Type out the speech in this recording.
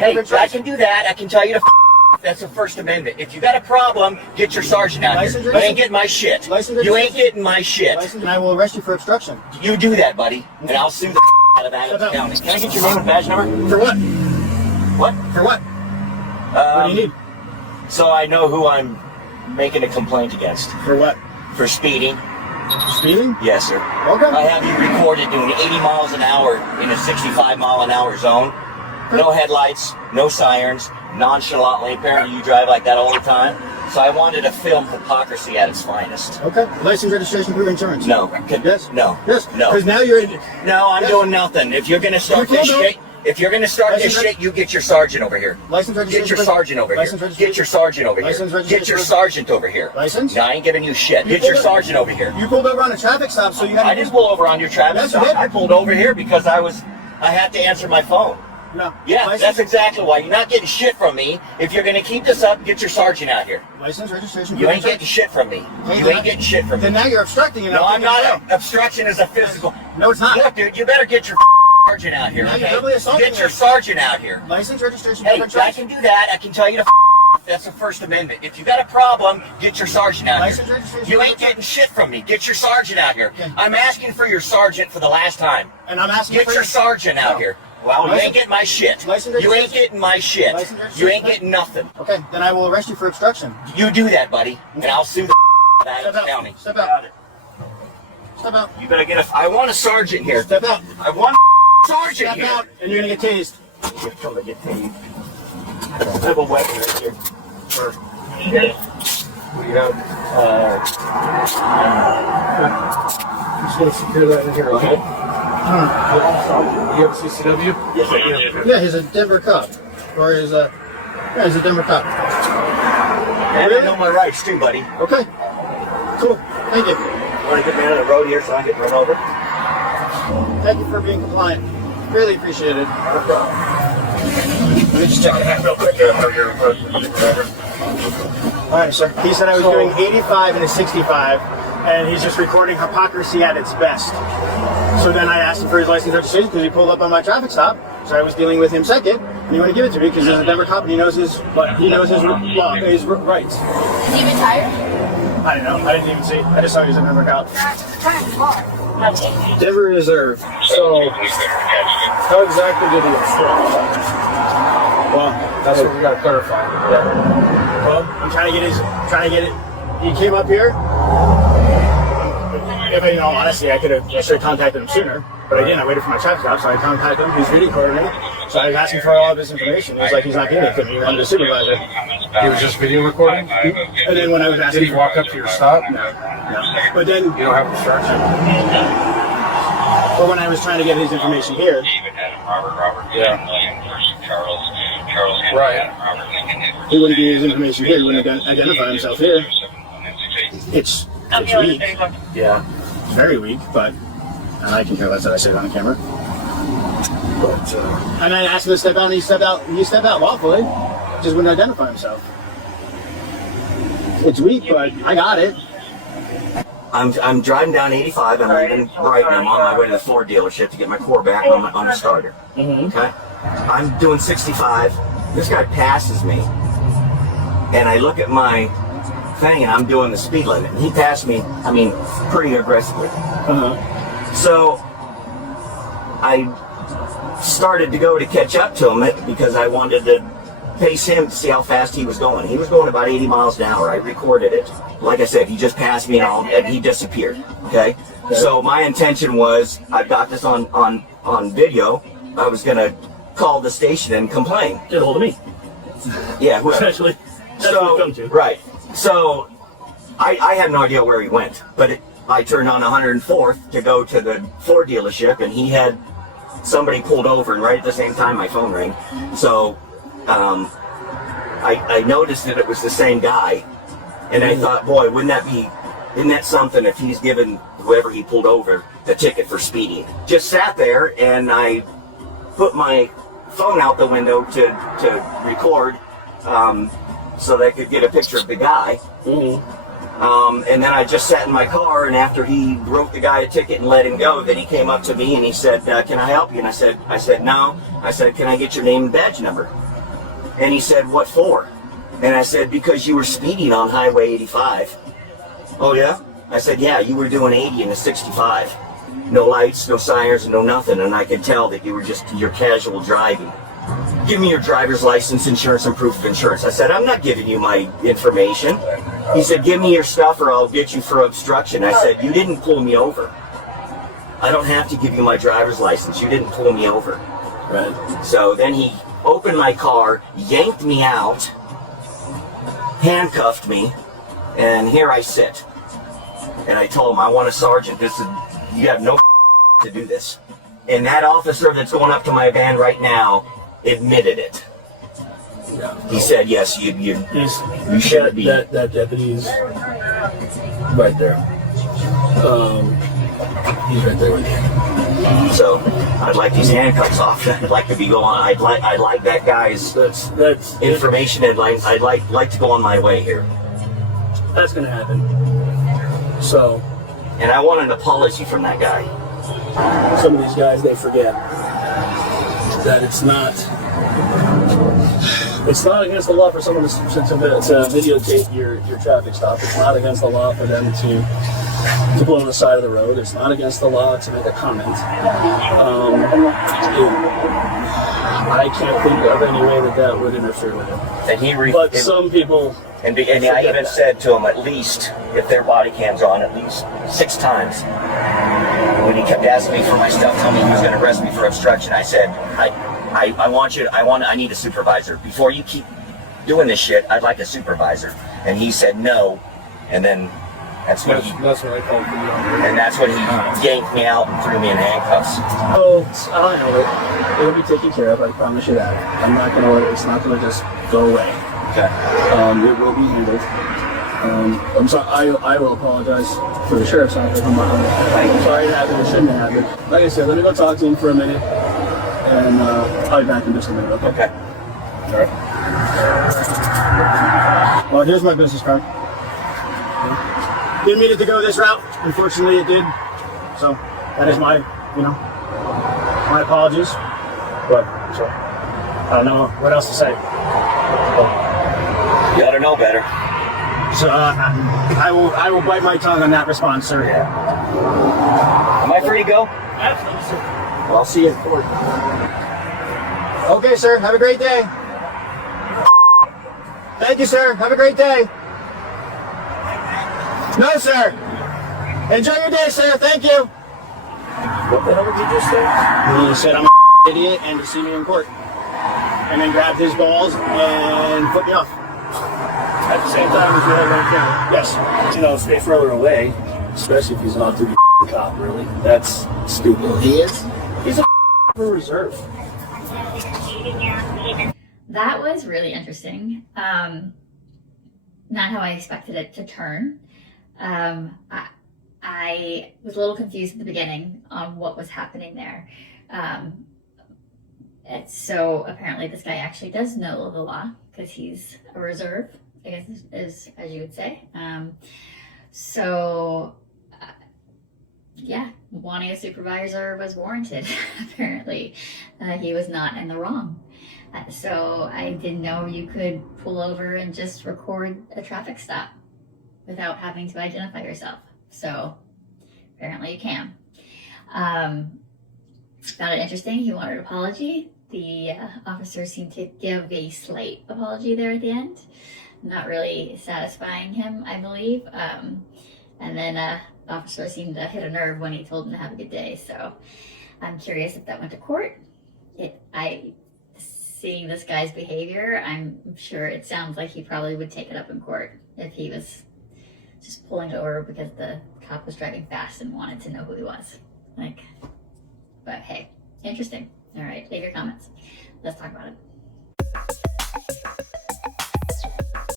registration. Hey, I can do that. I can tell you to that's the First Amendment. If you got a problem, get your sergeant out here. You ain't getting my shit. You ain't getting my shit. And I will arrest you for obstruction. You do that, buddy, and I'll sue the out of Adams County. Can I get your name and badge number? For what? What? For what? What do you need? So I know who I'm making a complaint against. For what? For speeding. Speeding? Yes, sir. Okay. I have you recorded doing 80 miles an hour in a 65 mile an hour zone. No headlights, no sirens, nonchalantly. Apparently you drive like that all the time. So I wanted to film hypocrisy at its finest. Okay. License, registration, proof, insurance. No. Yes. No. Yes. No. Because now you're in. No, I'm doing nothing. If you're gonna start this shit, you get your sergeant over here. License, registration. Get your sergeant over here. Get your sergeant over here. Get your sergeant over here. License? No, I ain't giving you shit. Get your sergeant over here. You pulled over on a traffic stop, so you got. I didn't pull over on your traffic stop. I pulled over here because I had to answer my phone. No. Yeah, License? that's exactly why. You're not getting shit from me. If you're gonna keep this up, get your sergeant out here. License, registration. You ain't getting shit from me. Hey, You ain't getting shit from me. Then now you're obstructing. No, I'm not. Obstruction is a physical. No, it's not. Look, dude, you better get your sergeant out here. Now you're Okay? doubly assaulting Get your me. sergeant out here. License, registration. Hey, proof, I insurance. can do that. I can tell you to that's the First Amendment. If you got a problem, get your sergeant out License, here. registration. You ain't getting shit from me. Get your sergeant out here. Okay. I'm asking for your sergeant for the last time. And I'm asking Get for your sergeant out here. Well, you ain't getting my shit. License, You ain't getting my shit. License, You ain't getting nothing. Okay, then I will arrest you for obstruction. You do that, buddy, and I'll sue the out of Step Adams out. County. Step out. Step out. You better get I want a sergeant here. Step out. I want a sergeant Step here. out, and you're gonna get tased. I have a weapon right here. What do you have? I'm just going to secure that in here, okay? You have a CCW? Yes, I do. Yeah, he's a Denver cop, or he's a Denver cop. And I know my rights too, buddy. Okay. Cool. Thank you. Want to get me out of the road here so I can run over? Thank you for being compliant. Really appreciate it. No problem. Let me just check it out real quick. All right, sir. He said I was doing 85 and a 65, and he's just recording hypocrisy at its best. So then I asked him for his license registration because he pulled up on my traffic stop. So I was dealing with him second, and he wanted to give it to me because he's a Denver cop and he knows his law, his rights. Is he retired? I don't know. I didn't even see. I just saw he was a Denver cop. Denver Reserve. So, how exactly did he obstruct? Well, That's what we got to clarify. well, I'm trying to get it. He came up here. If in all honesty, I should have contacted him sooner, but I didn't. I waited for my traffic stop, so I contacted him. He's video recording me. So I was asking for all of his information. He was like, he's not giving it to me. He wanted a supervisor. He was just video recording? And then when I was asking, Did he walk up to your stop? No. But then, You don't have obstruction? but when I was trying to get his information here, Yeah. Right. he wouldn't give his information here. He wouldn't identify himself here. It's weak. Yeah. It's very weak, but I can care less that I say it on the camera. But, And I asked him to step out, and he stepped out lawfully. Just wouldn't identify himself. It's weak, but I got it. I'm driving down 85. I'm leaving right now. I'm on my way to the Ford dealership to get my core back on the starter. Okay. I'm doing 65. This guy passes me, and I look at my thing, and I'm doing the speed limit. And he passed me. I mean, pretty aggressively. So I started to go to catch up to him because I wanted to pace him to see how fast he was going. He was going about 80 miles an hour. I recorded it. Like I said, he just passed me and he disappeared. Okay? So my intention was, I've got this on video. I was gonna call the station and complain. Get a hold of me. Yeah, whoever. Essentially, that's what we've come to. Right. So I had no idea where he went, but I turned on 104th to go to the Ford dealership, and he had somebody pulled over, and right at the same time my phone rang. So I noticed that it was the same guy, and I thought, boy, isn't that something if he's given whoever he pulled over the ticket for speeding? Just sat there, and I put my phone out the window to record so that I could get a picture of the guy. And then I just sat in my car, and after he wrote the guy a ticket and let him go, then he came up to me and he said, can I help you? And I said, no. I said, can I get your name and badge number? And he said, what for? And I said, because you were speeding on Highway 85. Oh yeah? I said, yeah, you were doing 80 in a 65. No lights, no sirens, no nothing, and I could tell that you were just your casual driving. Give me your driver's license, insurance, and proof of insurance. I said, I'm not giving you my information. He said, give me your stuff or I'll get you for obstruction. I said, you didn't pull me over. I don't have to give you my driver's license. You didn't pull me over. Right. So then he opened my car, yanked me out, handcuffed me, and here I sit. And I told him, I want a sergeant. You have no to do this. And that officer that's going up to my van right now admitted it. Yeah. He said, yes, you should be. That deputy's right there. He's right there with you. So I'd like these handcuffs off. I'd like to be going. I'd like that guy's That's information. I'd like to go on my way here. That's gonna happen. So, And I want an apology from that guy. some of these guys, they forget that it's not against the law for someone to videotape your traffic stop. It's not against the law for them to pull on the side of the road. It's not against the law to make a comment. I can't think of any way that would interfere with it. And Some people. And I even said to him, at least, if their body cam's on, at least 6 times. When he kept asking me for my stuff, telling me he was going to arrest me for obstruction, I said, I need a supervisor. Before you keep doing this shit, I'd like a supervisor. And he said no, and then that's when That's what I called for you. and that's when he yanked me out and threw me in handcuffs. Oh, I'll handle it. It'll be taken care of. I promise you that. I'm not gonna let it. It's not gonna just go away. Okay. It will be handled. I'm sorry. I will apologize for the sheriff's office. I'm sorry it happened. It shouldn't have happened. Like I said, let me go talk to him for a minute, and I'll be back in just a minute. Okay. Okay. All right. Well, here's my business card. Didn't mean it to go this route. Unfortunately, it did. So that is my apologies. But so I don't know what else to say. You ought to know better. So I will bite my tongue on that response, sir. Yeah. Am I free to go? Absolutely, sir. Well, I'll see you in court. Okay, sir. Have a great day. Thank you, sir. Have a great day. No, sir. Enjoy your day, sir. Thank you. What the hell did you just say? He said I'm an idiot and to see me in court. And then grabbed his balls and put me off. At the same time as you have right there. Yes. Stay further away, especially if he's an off-duty cop. Really, that's stupid. He is? He's a reserve. That was really interesting. Not how I expected it to turn. I was a little confused at the beginning on what was happening there. So apparently this guy actually does know the law because he's a reserve, I guess is as you would say. Yeah, wanting a supervisor was warranted. Apparently, he was not in the wrong. So I didn't know you could pull over and just record a traffic stop without having to identify yourself. So apparently you can. Found it interesting. He wanted an apology. The officer seemed to give a slight apology there at the end. Not really satisfying him, I believe. And then the officer seemed to hit a nerve when he told him to have a good day. So I'm curious if that went to court. Seeing this guy's behavior, I'm sure it sounds like he probably would take it up in court if he was just pulling over because the cop was driving fast and wanted to know who he was. But hey, interesting. All right, leave your comments. Let's talk about it.